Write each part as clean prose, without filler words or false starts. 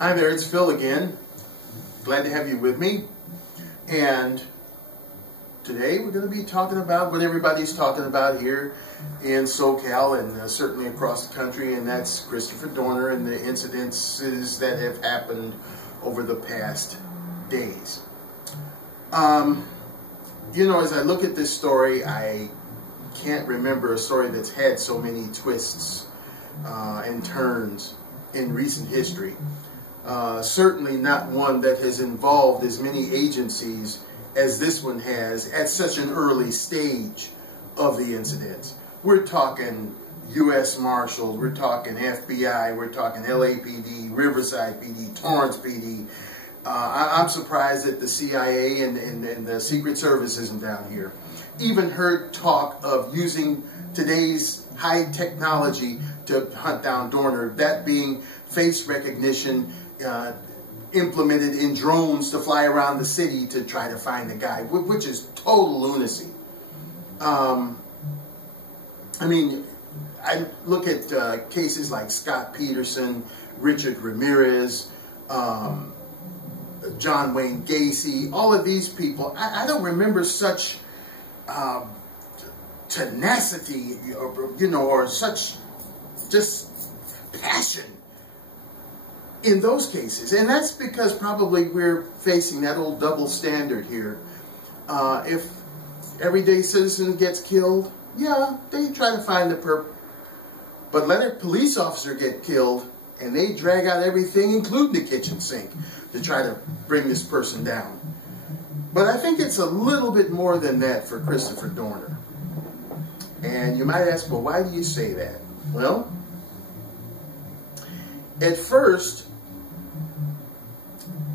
Hi there, it's Phil again. Glad to have you with me. And today we're going to be talking about what everybody's talking about here in SoCal and certainly across the country, and that's Christopher Dorner and the incidences that have happened over the past days. You know, as I look at this story, I can't remember a story that's had so many twists and turns in recent history. Certainly not one that has involved as many agencies as this one has at such an early stage of the incidents. We're talking U.S. Marshals, we're talking FBI, we're talking LAPD, Riverside PD, Torrance PD. I'm surprised that the CIA and the Secret Service isn't down here. Even heard talk of using today's high technology to hunt down Dorner, that being face recognition implemented in drones to fly around the city to try to find the guy, which is total lunacy. I mean, I look at cases like Scott Peterson, Richard Ramirez, John Wayne Gacy, all of these people. I don't remember such tenacity, or such just passion in those cases. And that's because probably we're facing that old double standard here. If everyday citizen gets killed, yeah, they try to find the perp. But let a police officer get killed and they drag out everything, including the kitchen sink, to try to bring this person down. But I think it's a little bit more than that for Christopher Dorner. And you might ask, well, why do you say that? Well, at first,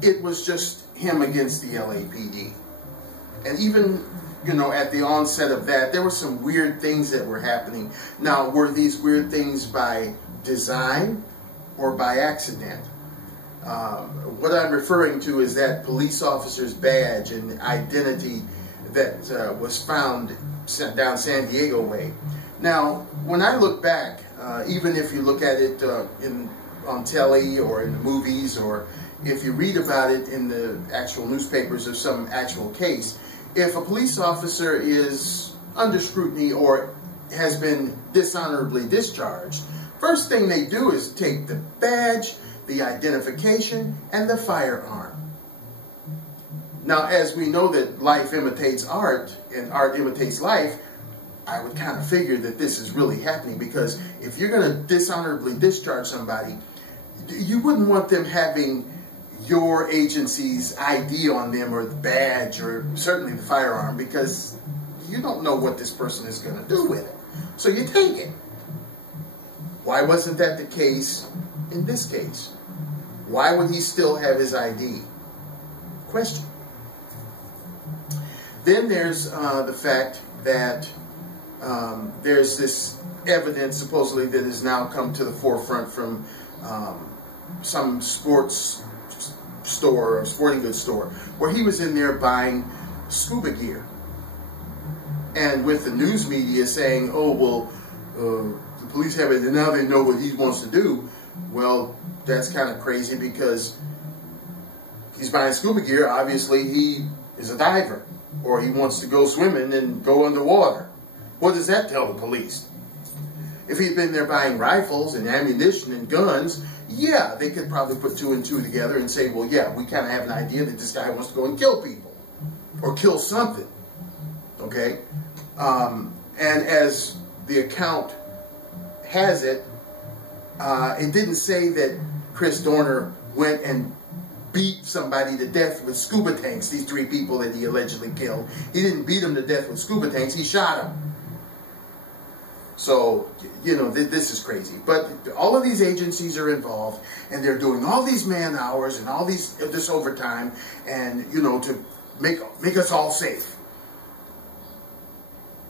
it was just him against the LAPD. And even, at the onset of that, there were some weird things that were happening. Now, were these weird things by design or by accident? What I'm referring to is that police officer's badge and identity that was found down San Diego way. Now, when I look back, even if you look at it on telly or in the movies, or if you read about it in the actual newspapers of some actual case, if a police officer is under scrutiny or has been dishonorably discharged, first thing they do is take the badge, the identification, and the firearm. Now, as we know that life imitates art and art imitates life, I would kind of figure that this is really happening, because if you're going to dishonorably discharge somebody, you wouldn't want them having your agency's ID on them, or the badge, or certainly the firearm, because you don't know what this person is going to do with it. So you take it. Why wasn't that the case in this case? Why would he still have his ID? Question. Then there's the fact that there's this evidence supposedly that has now come to the forefront from some sports store or sporting goods store, where he was in there buying scuba gear. And with the news media saying, oh, well, the police have it and now they know what he wants to do. Well, that's kind of crazy, because he's buying scuba gear. Obviously, he is a diver, or he wants to go swimming and go underwater. What does that tell the police? If he'd been there buying rifles and ammunition and guns, yeah, they could probably put two and two together and say, well, yeah, we kind of have an idea that this guy wants to go and kill people or kill something, okay? And as the account has it, it didn't say that Chris Dorner went and beat somebody to death with scuba tanks, these three people that he allegedly killed. He didn't beat them to death with scuba tanks, he shot them. So, this is crazy. But all of these agencies are involved, and they're doing all these man hours and all this overtime, and, to make us all safe.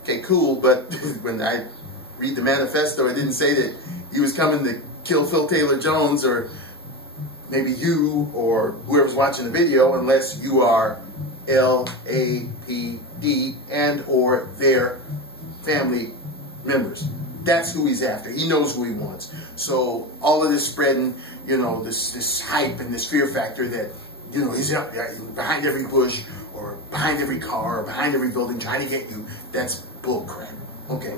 Okay, cool, but when I read the manifesto, it didn't say that he was coming to kill Phil Taylor Jones, or maybe you or whoever's watching the video, unless you are LAPD and or their family members. That's who he's after. He knows who he wants. So all of this spreading, you know, this hype and this fear factor that, you know, he's up behind every bush or behind every car or behind every building trying to get you, that's bull crap. Okay.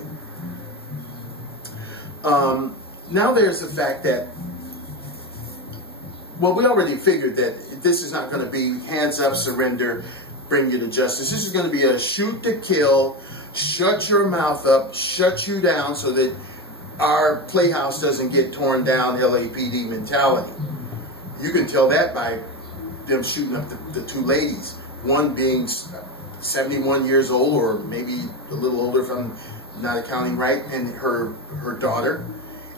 Now there's the fact that, well, we already figured that this is not going to be hands up, surrender, bring you to justice. This is going to be a shoot to kill, shut your mouth up, shut you down so that our playhouse doesn't get torn down, LAPD mentality. You can tell that by them shooting up the two ladies, one being 71 years old or maybe a little older if I'm not accounting right, and her daughter.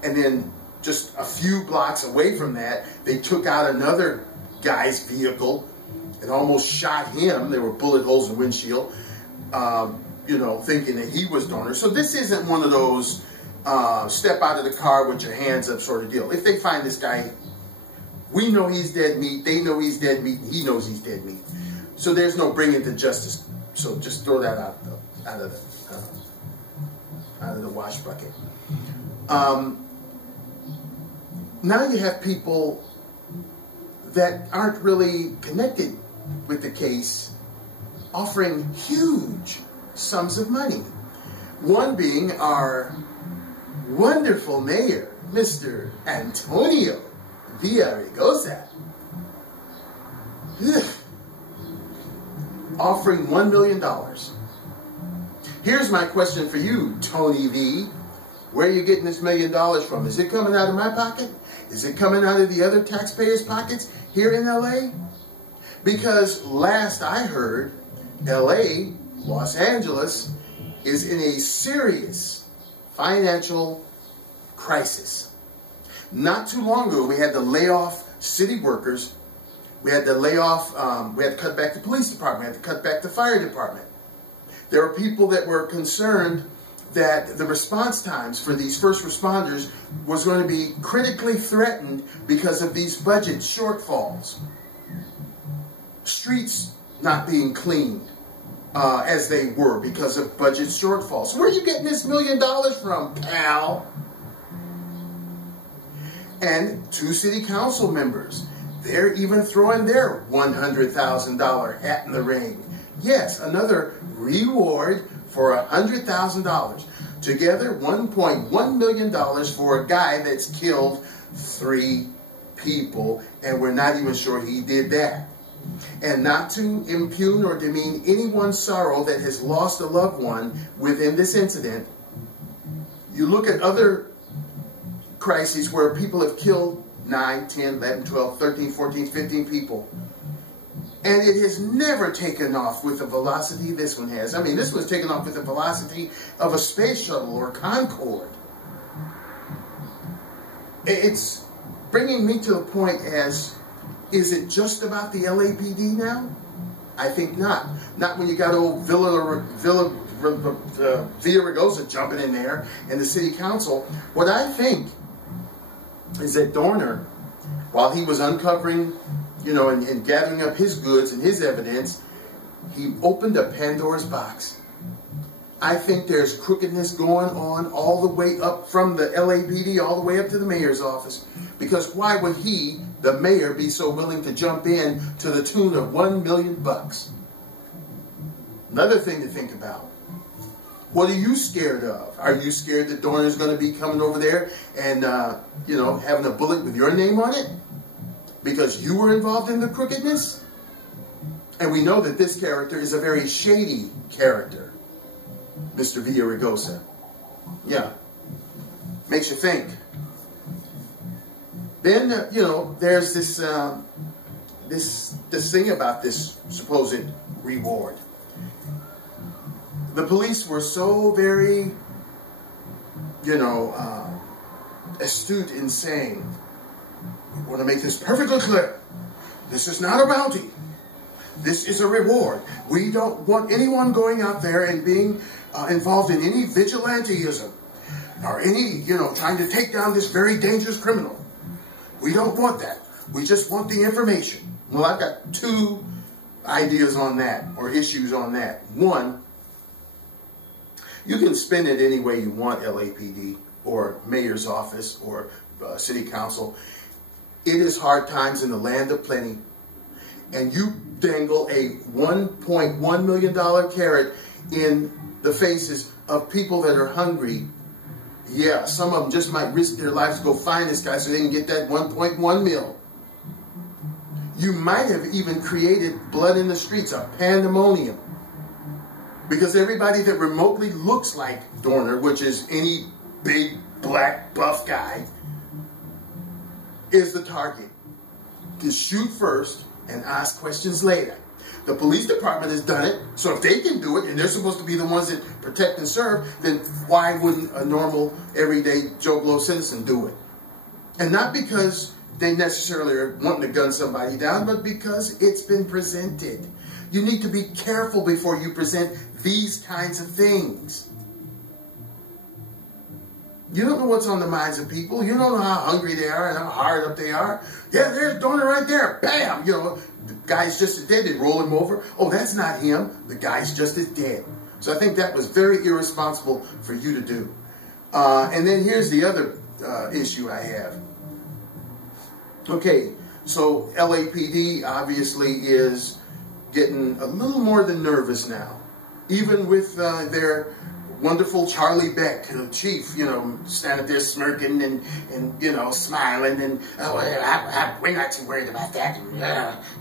And then just a few blocks away from that, they took out another guy's vehicle and almost shot him. There were bullet holes in the windshield, you know, thinking that he was Dorner. So this isn't one of those step out of the car with your hands up sort of deal. If they find this guy, we know he's dead meat, they know he's dead meat, and he knows he's dead meat. So there's no bringing to justice. So just throw that out of the wash bucket. Now you have people that aren't really connected with the case offering huge sums of money. One being our wonderful mayor, Mr. Antonio Villaraigosa, offering $1 million. Here's my question for you, Tony V. Where are you getting this $1 million from? Is it coming out of my pocket? Is it coming out of the other taxpayers' pockets here in LA? Because last I heard, LA, Los Angeles, is in a serious financial crisis. Not too long ago, we had to lay off city workers. We had to lay off, we had to cut back the police department. We had to cut back the fire department. There were people that were concerned that the response times for these first responders was going to be critically threatened because of these budget shortfalls. Streets not being cleaned as they were because of budget shortfalls. Where are you getting this $1 million from, pal? And 2 city council members, they're even throwing their $100,000 hat in the ring. Yes, another reward for $100,000. Together, $1.1 million for a guy that's killed 3 people, and we're not even sure he did that. And not to impugn or demean anyone's sorrow that has lost a loved one within this incident, you look at other crises where people have killed 9, 10, 11, 12, 13, 14, 15 people. And it has never taken off with the velocity this one has. I mean, this one's taken off with the velocity of a space shuttle or Concorde. It's bringing me to the point as, is it just about the LAPD now? I think not. Not when you got old Villaraigosa jumping in there and the city council. What I think is that Dorner, while he was uncovering, you know, and gathering up his goods and his evidence, he opened a Pandora's box. I think there's crookedness going on all the way up from the LAPD all the way up to the mayor's office. Because why would he, the mayor, be so willing to jump in to the tune of $1 million? Another thing to think about. What are you scared of? Are you scared that Dorner's going to be coming over there and, you know, having a bullet with your name on it? Because you were involved in the crookedness? And we know that this character is a very shady character, Mr. Villaraigosa. Yeah. Makes you think. Then, you know, there's this, this thing about this supposed reward. The police were so very, you know, astute in saying, we want to make this perfectly clear. This is not a bounty. This is a reward. We don't want anyone going out there and being involved in any vigilanteism or any, you know, trying to take down this very dangerous criminal. We don't want that. We just want the information. Well, I've got 2 ideas on that, or issues on that. One, You can spin it any way you want, LAPD or mayor's office or city council. It is hard times in the land of plenty. And you dangle a $1.1 million carrot in the faces of people that are hungry. Yeah, some of them just might risk their lives to go find this guy so they can get that 1.1 mil. You might have even created blood in the streets, a pandemonium. Because everybody that remotely looks like Dorner, which is any big, black, buff guy, is the target. To shoot first and ask questions later. The police department has done it, so if they can do it, and they're supposed to be the ones that protect and serve, then why wouldn't a normal, everyday Joe Blow citizen do it? And not because they necessarily are wanting to gun somebody down, but because it's been presented. You need to be careful before you present these kinds of things. You don't know what's on the minds of people. You don't know how hungry they are and how hard up they are. Yeah, there's Dorner right there. Bam! You know, the guy's just as dead. They roll him over. Oh, that's not him. The guy's just as dead. So I think that was very irresponsible for you to do. And then here's the other issue I have. Okay, so LAPD obviously is getting a little more than nervous now. Even with their wonderful Charlie Beck, chief, you know, standing there smirking and you know, smiling and, oh, we're not too worried about that.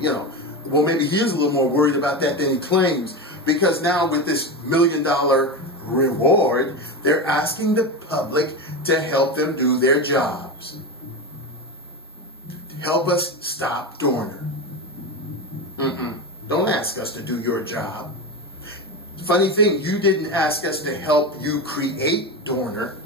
You know, well, maybe he is a little more worried about that than he claims, because now with this $1 million reward, they're asking the public to help them do their jobs. Help us stop Dorner. Don't ask us to do your job. Funny thing, you didn't ask us to help you create Dorner.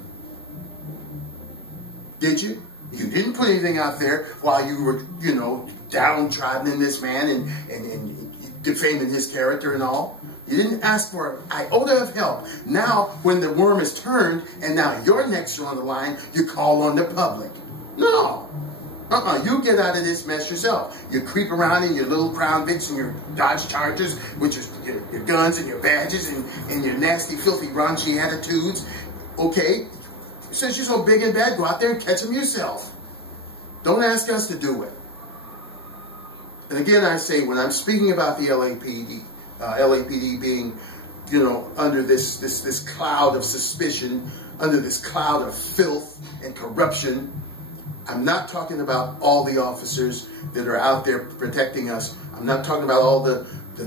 Did you? You didn't put anything out there while you were, you know, downtrodden in this man and defaming his character and all. You didn't ask for an iota of help. Now, when the worm is turned and now your necks are on the line, you call on the public. No. You get out of this mess yourself. You creep around in your little Crown Vics and your Dodge Chargers with your guns and your badges and your nasty, filthy, raunchy attitudes. Okay? Since you're so big and bad, go out there and catch them yourself. Don't ask us to do it. And again, I say, when I'm speaking about the LAPD being, you know, under this cloud of suspicion, under this cloud of filth and corruption, I'm not talking about all the officers that are out there protecting us. I'm not talking about all the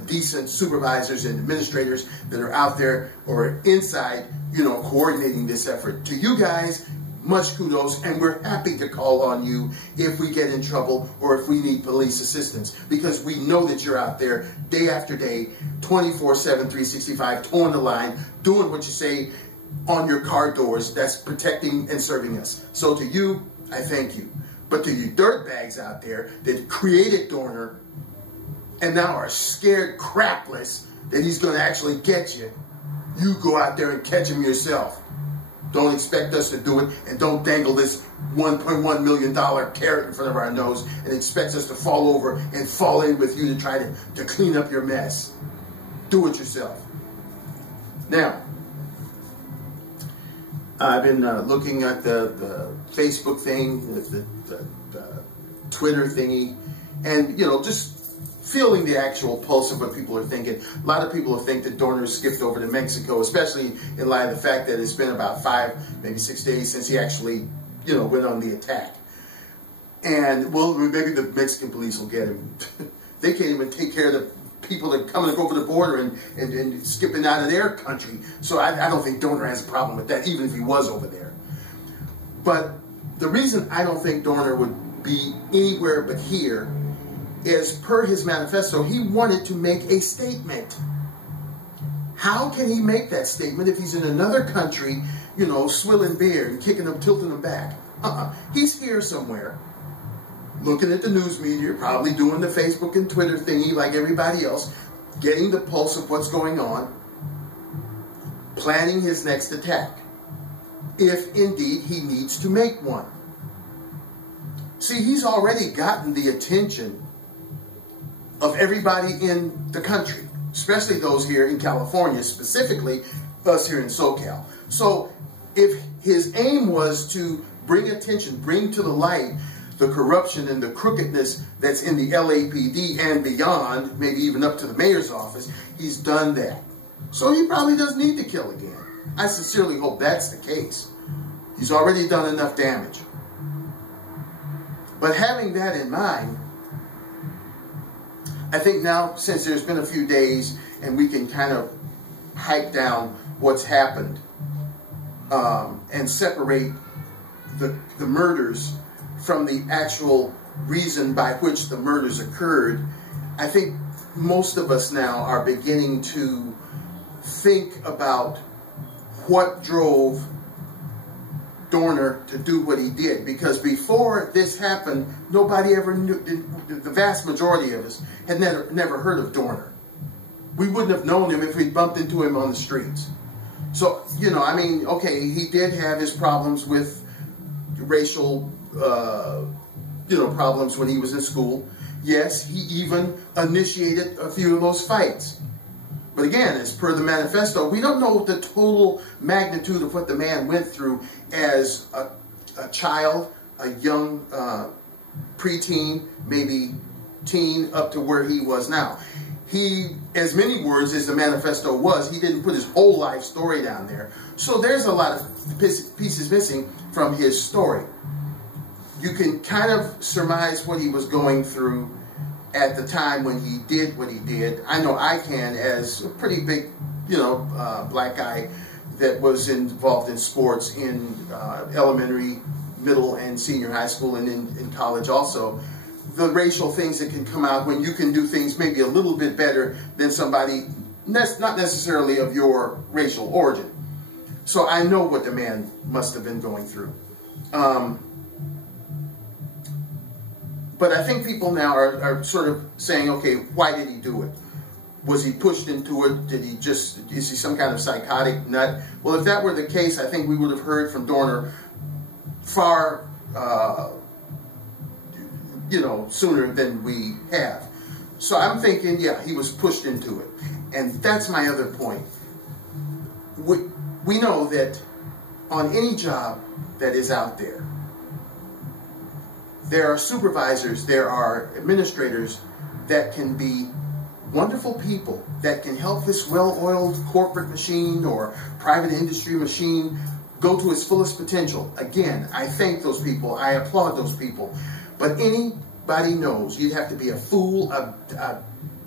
decent supervisors and administrators that are out there or inside, you know, coordinating this effort. To you guys, much kudos, and we're happy to call on you if we get in trouble or if we need police assistance, because we know that you're out there day after day, 24/7, 365, towing the line, doing what you say on your car doors. That's protecting and serving us. So to you, I thank you. But to you dirtbags out there that created Dorner and now are scared crapless that he's going to actually get you, you go out there and catch him yourself. Don't expect us to do it, and don't dangle this $1.1 million carrot in front of our nose and expect us to fall over and fall in with you to try to clean up your mess. Do it yourself. Now, I've been looking at the Facebook thing, the Twitter thingy, and, you know, just feeling the actual pulse of what people are thinking. A lot of people think that Dorner skipped over to Mexico, especially in light of the fact that it's been about 5, maybe 6 days since he actually, you know, went on the attack. And, well, maybe the Mexican police will get him. They can't even take care of the people that are coming over the border and skipping out of their country. So I don't think Dorner has a problem with that, even if he was over there. But the reason I don't think Dorner would be anywhere but here is, per his manifesto, he wanted to make a statement. How can he make that statement if he's in another country, you know, swilling beer and kicking them, tilting them back? He's here somewhere, looking at the news media, probably doing the Facebook and Twitter thingy like everybody else, getting the pulse of what's going on, planning his next attack, if indeed he needs to make one. See, he's already gotten the attention of everybody in the country, especially those here in California, specifically us here in SoCal. So if his aim was to bring attention, bring to the light the corruption and the crookedness that's in the LAPD and beyond, maybe even up to the mayor's office, he's done that. So he probably doesn't need to kill again. I sincerely hope that's the case. He's already done enough damage. But having that in mind, I think now, since there's been a few days and we can kind of hype down what's happened and separate the murders from the actual reason by which the murders occurred, I think most of us now are beginning to think about what drove Dorner to do what he did. Because before this happened, nobody ever knew, the vast majority of us had never heard of Dorner. We wouldn't have known him if we bumped into him on the streets. So, you know, I mean, okay, he did have his problems with racial, you know, problems when he was in school. Yes, he even initiated a few of those fights. But again, as per the manifesto, we don't know the total magnitude of what the man went through as a child, a young preteen, maybe teen, up to where he was now. He, as many words as the manifesto was, he didn't put his whole life story down there. So there's a lot of pieces missing from his story. You can kind of surmise what he was going through at the time when he did what he did. I know I can, as a pretty big, you know, black guy that was involved in sports in elementary, middle, and senior high school, and in college also. The racial things that can come out when you can do things maybe a little bit better than somebody not necessarily of your racial origin. So I know what the man must have been going through. But I think people now are sort of saying, okay, why did he do it? Was he pushed into it? Did he just, is he some kind of psychotic nut? Well, if that were the case, I think we would have heard from Dorner far, you know, sooner than we have. So I'm thinking, yeah, he was pushed into it. And that's my other point. We know that on any job that is out there, there are supervisors, there are administrators that can be wonderful people that can help this well-oiled corporate machine or private industry machine go to its fullest potential. Again, I thank those people, I applaud those people. But anybody knows you'd have to be a fool, a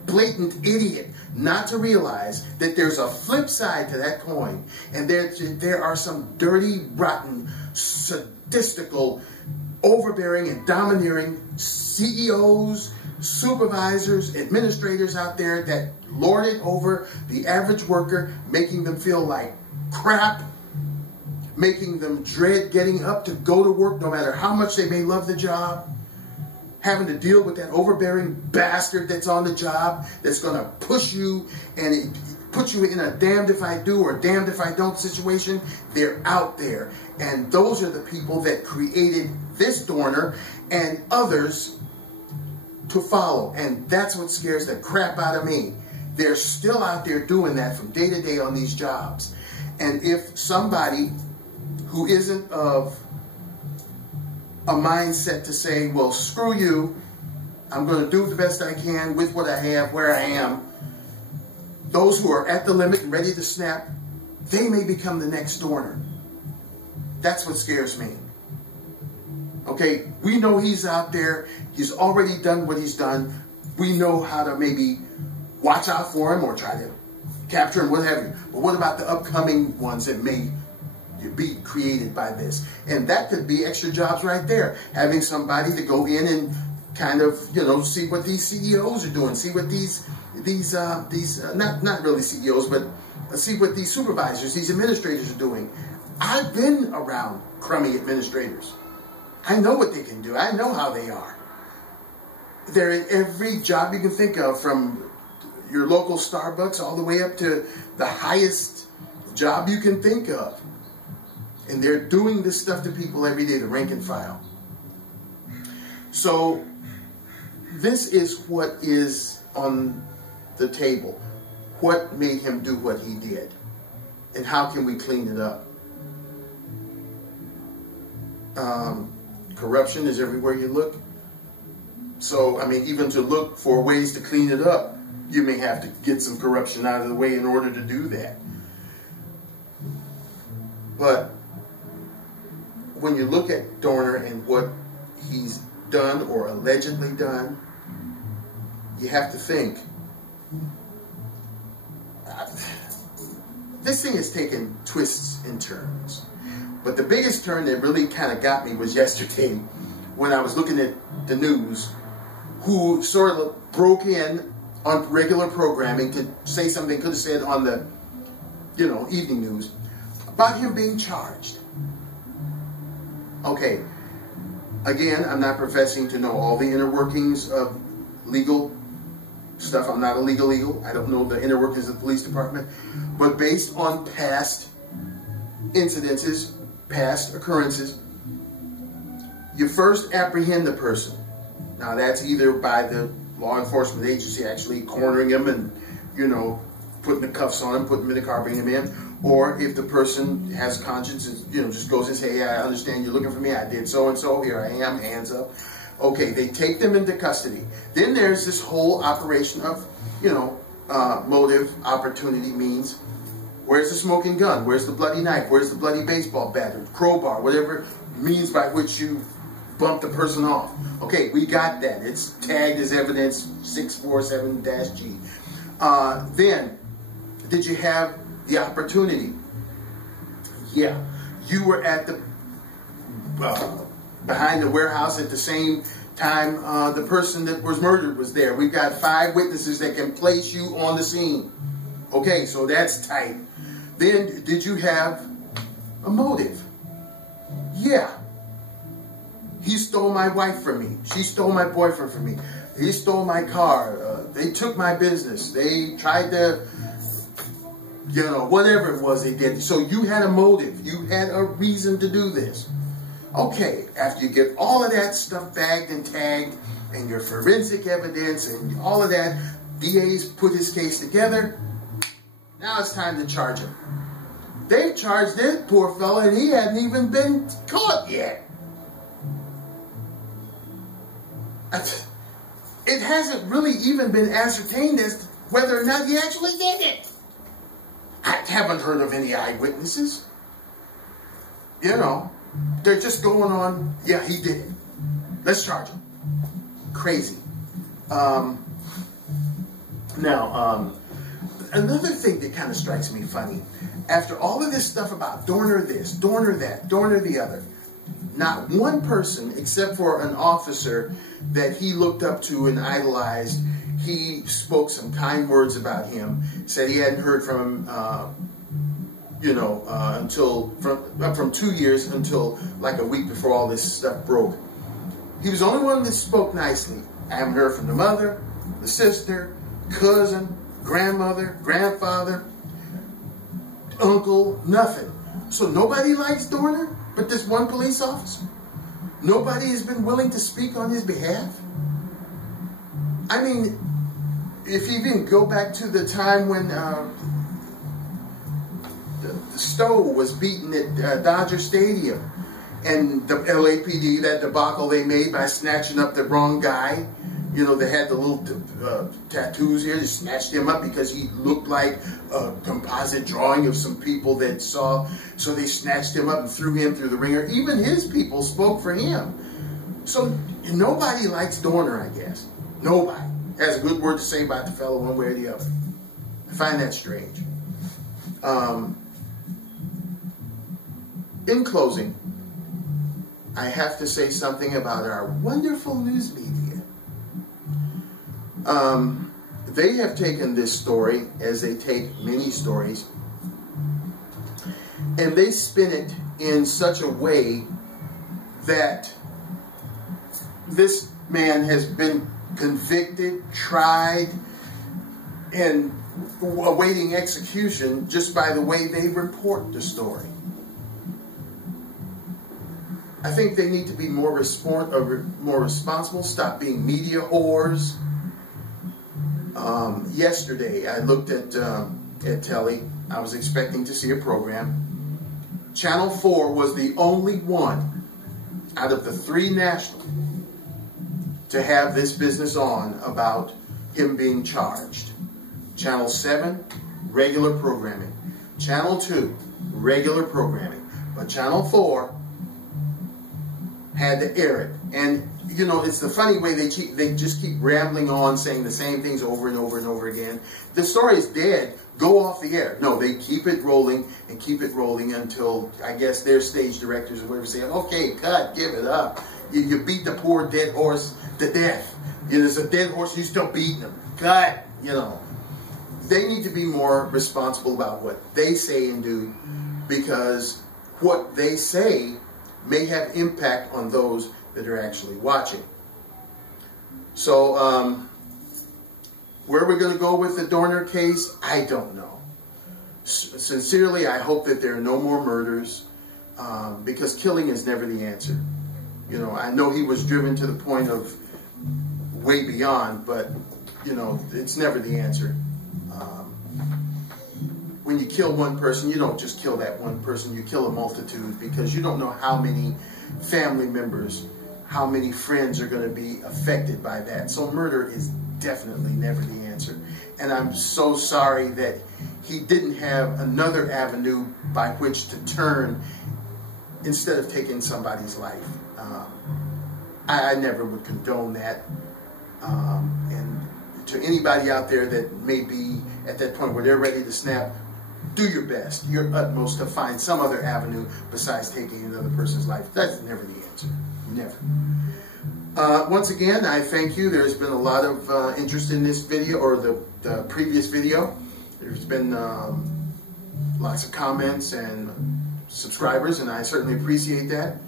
blatant idiot not to realize that there's a flip side to that coin. And there are some dirty, rotten, sadistical, overbearing and domineering CEOs, supervisors, administrators out there that lord it over the average worker, making them feel like crap, making them dread getting up to go to work no matter how much they may love the job, having to deal with that overbearing bastard that's on the job that's going to push you and put you in a damned if I do or damned if I don't situation. They're out there. And those are the people that created this Dorner and others to follow. And that's what scares the crap out of me. They're still out there doing that from day to day on these jobs. And if somebody who isn't of a mindset to say, well, screw you, I'm going to do the best I can with what I have, where I am, those who are at the limit and ready to snap, they may become the next Dorner. That's what scares me. Okay, we know he's out there. He's already done what he's done. We know how to maybe watch out for him or try to capture him, what have you. But what about the upcoming ones that may be created by this? And that could be extra jobs right there. Having somebody to go in and kind of, you know, see what these CEOs are doing, see what these not really CEOs, but see what these supervisors, these administrators are doing. I've been around crummy administrators. I know what they can do. I know how they are. They're in every job you can think of, from your local Starbucks all the way up to the highest job you can think of. And they're doing this stuff to people every day, the rank and file. So this is what is on the table. What made him do what he did? And how can we clean it up? Corruption is everywhere you look. So, I mean, even to look for ways to clean it up, you may have to get some corruption out of the way in order to do that. But when you look at Dorner and what he's done or allegedly done, you have to think, this thing has taken twists and turns. But the biggest turn that really kind of got me was yesterday when I was looking at the news, who sort of broke in on regular programming to say something could have said on the, evening news about him being charged. Okay, again, I'm not professing to know all the inner workings of legal stuff. I'm not a legal. I don't know the inner workings of the police department. But based on past incidences, past occurrences, you first apprehend the person. Now, that's either by the law enforcement agency actually cornering him and, putting the cuffs on him, putting him in the car, bringing him in. Or if the person has conscience and, just goes and say, hey, I understand you're looking for me. I did so-and-so. Here I am, hands up. Okay, they take them into custody. Then there's this whole operation of, motive, opportunity, means. Where's the smoking gun? Where's the bloody knife? Where's the bloody baseball bat or crowbar? Whatever means by which you bump the person off. Okay, we got that. It's tagged as evidence 647-G. Then, did you have the opportunity? Yeah. You were at the behind the warehouse at the same time the person that was murdered was there. We've got 5 witnesses that can place you on the scene. Okay, so that's tight. Then, did you have a motive? Yeah. He stole my wife from me. She stole my boyfriend from me. He stole my car. They took my business. They tried to, whatever it was they did. So you had a motive. You had a reason to do this. Okay, after you get all of that stuff bagged and tagged and your forensic evidence and all of that, DA's put his case together. Now it's time to charge him. They've charged this poor fella and he hadn't even been caught yet. It hasn't really even been ascertained as to whether or not he actually did it. I haven't heard of any eyewitnesses. They're just going on, yeah, he did it. Let's charge him. Crazy. Another thing that kind of strikes me funny, after all of this stuff about Dorner this, Dorner that, Dorner the other, not one person, except for an officer that he looked up to and idolized, he spoke some kind words about him, said he hadn't heard from him, until, from 2 years until like a week before all this stuff broke. He was the only one that spoke nicely. I haven't heard from the mother, the sister, cousin, grandmother, grandfather, uncle, nothing. So nobody likes Dorner but this one police officer? Nobody has been willing to speak on his behalf? I mean, if you even go back to the time when the Stowe was beaten at Dodger Stadium and the LAPD, that debacle they made by snatching up the wrong guy, they had the little tattoos here. They snatched him up because he looked like a composite drawing of some people that saw. So they snatched him up and threw him through the ringer. Even his people spoke for him. So nobody likes Dorner, I guess. Nobody has a good word to say about the fellow one way or the other. I find that strange. In closing, I have to say something about our wonderful news media. They have taken this story, as they take many stories, and they spin it in such a way that this man has been convicted, tried, and awaiting execution just by the way they report the story. I think they need to be more responsible, stop being media whores. Yesterday, I looked at telly. I was expecting to see a program. Channel 4 was the only one out of the 3 national to have this business on about him being charged. Channel 7, regular programming. Channel 2, regular programming. But Channel 4 had to air it. And, you know, it's the funny way they just keep rambling on, saying the same things over and over and over again. The story is dead. Go off the air. No, they keep it rolling and keep it rolling until, I guess, their stage directors or whatever say, okay, cut, give it up. You beat the poor dead horse to death. You know, there's a dead horse, you still beating him. Cut, you know. They need to be more responsible about what they say and do, because what they say may have impact on those that are actually watching. So, where we're going to go with the Dorner case, I don't know. Sincerely, I hope that there are no more murders, because killing is never the answer. You know, I know he was driven to the point of way beyond, but, you know, it's never the answer. When you kill one person, you don't just kill that one person, you kill a multitude, because you don't know how many family members, how many friends are going to be affected by that. So murder is definitely never the answer. And I'm so sorry that he didn't have another avenue by which to turn instead of taking somebody's life. I never would condone that. And to anybody out there that may be at that point where they're ready to snap, do your best, your utmost to find some other avenue besides taking another person's life. That's never the answer. Never. Once again, I thank you. There's been a lot of interest in this video, or the previous video. There's been lots of comments and subscribers, and I certainly appreciate that.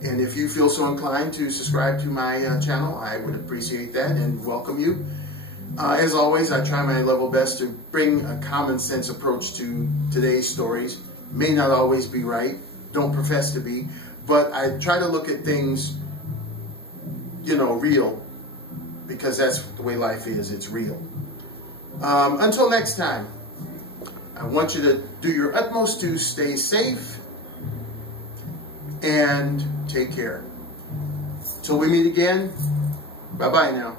And if you feel so inclined to subscribe to my channel, I would appreciate that and welcome you. As always, I try my level best to bring a common sense approach to today's stories. May not always be right, don't profess to be, but I try to look at things, you know, real, because that's the way life is, it's real. Until next time, I want you to do your utmost to stay safe and take care. Till we meet again, bye-bye now.